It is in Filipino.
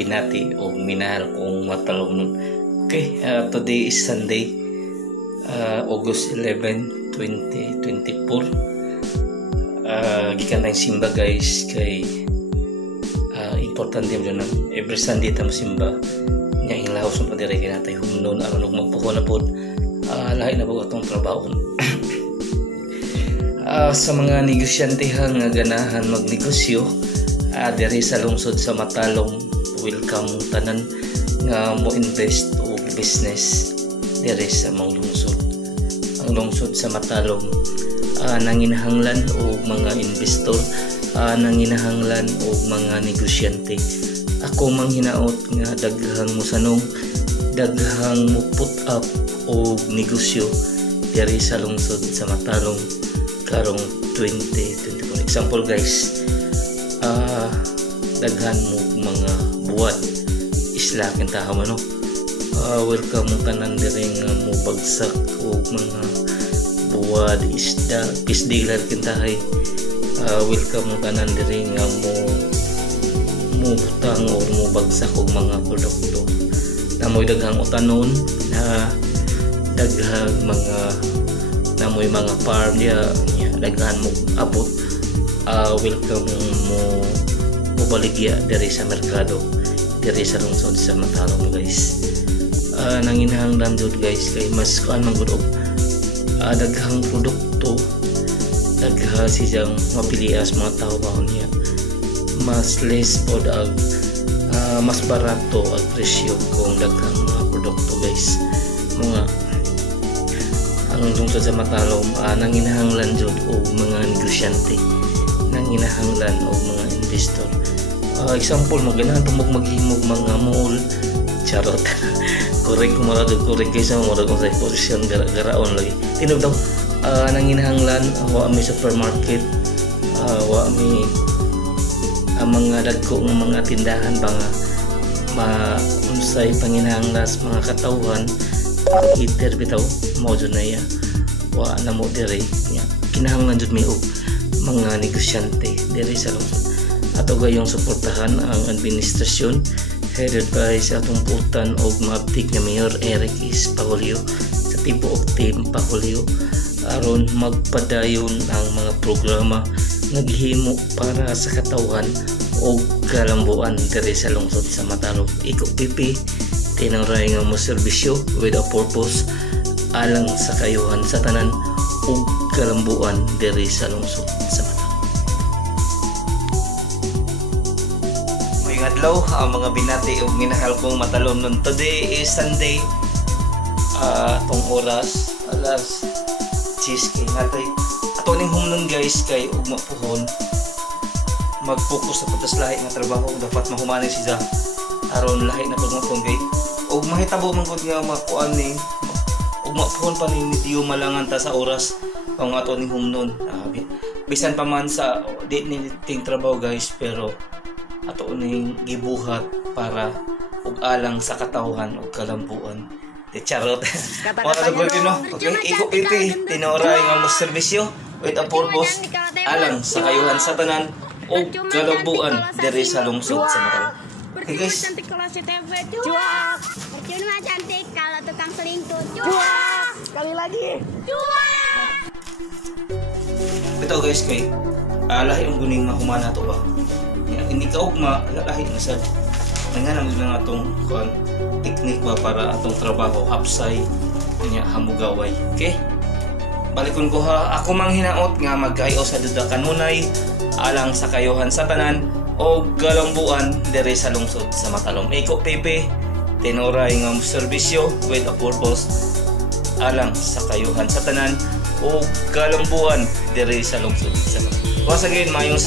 binati o minahal kong matalom. Okay, today is Sunday, August 11, 2024. Gikan tayong simba guys, kay importante mo na every Sunday tayo simba nga inglaw sa padiray na tayo humnon aron magpuko na po lahi na po itong trabaho. Sa mga negosyantehang nga ganahan magnegosyo diri sa lungsod sa Matalom, welcome tanan nga mo invest o business diri sa mga lungsod. Ang lungsod sa Matalom nanginahanglan og mga investor, nanginahanglan og mga negosyante. Ako mang hinaot nga daghang mo sanong, daghang mo put up og negosyo diri sa lungsod sa Matalom karong 2024. Example guys, daghan mo mga buwat isla kintaha mo no. Welcome mo tanan diri nga mo bagsak og mga buwad isda pisdilar kintahay. Welcome mo tanan diri nga mo butang o mo bagsak og mga produkto. Namoy daghang utanon na daghang mga namoy mga farm dia daghan mo abot. Welcome mo baligya diri sa merkado diri sa lungsod sa Matalom guys. Nanginahanglan jud guys kay mas kuan man gud og daghang produkto, dagha siyang mapilias mga tao ba niya, mas less pod ag mas barato ang presyo kung daghang mga produkto guys. Mga ang lungsod sa Matalom nanginahanglan jud og mga negosyante, nanginahanglan og mga investor. Example maganahan tumog maghimog mga mall, charot. Korek ko mara jud korek guys, mara ko sa posisyon garaon lagi. Tinog daw nanginahanglan wa mi supermarket, wa mi mga dagko ng mga tindahan ba nga unsay panginahanglas mga katawhan heater bitaw mo jud na ya wa na mo diri nya kinahanglan jud mi og mga negosyante diri sa lungsod. Ato gayong suportahan ang administrasyon headed by sa atong putan og mabtik na Mayor Eric is Paulio sa tibuok team Paulio aron magpadayon ang mga programa naghimo para sa katawhan o kalambuan diri sa lungsod sa Matalom. Iko pipi tinangray nga mo serbisyo with a purpose alang sa kayuhan sa tanan o kalambuan diri sa lungsod sa Matalom. Mayong adlaw ang mga binati og minahal kong Matalom nun. Today is Sunday, tong oras alas 10 kay natay ato ning humnon guys kay ug mapuhon mag-focus sa patas lahi nga trabaho dapat mahumanay siya aron lahi na pud mapon kay ug mahitabo man gud nga makuan ni ug mapuhon pa ni medyo malangan ta sa oras ang ato ning humnon. Bisan pa man sa di ni ting trabaho guys, pero ato ning gibuhat para ug alang sa katawhan ug kalambuan. De charot. Para gud no. Okay, iko pipi tinoray nga mo serbisyo with a purpose alang sa kayuhan sa tanan o kalambuan diri sa lungsod sa Matalom. Okay guys. Cantik kalau si TV. Cuak. Kecil mah cantik kalau tukang selingkuh. Cuak. Sekali lagi. Cuak. Ito guys kay lahi ang guning mahumana to ba. Hindi ka ugma lahi na sad. Nanganang lang atong kuan teknik ba para atong trabaho hapsay nya hamugaway. Okay? Balikon ko ha, ako mang hinaot nga magkayo sa duda kanunay alang sa kayuhan sa tanan o galambuan diri sa lungsod sa Matalom. Iko pepe tinoray nga serbisyo with a purpose alang sa kayuhan sa tanan o galambuan diri sa lungsod sa Matalom. Once again, mayong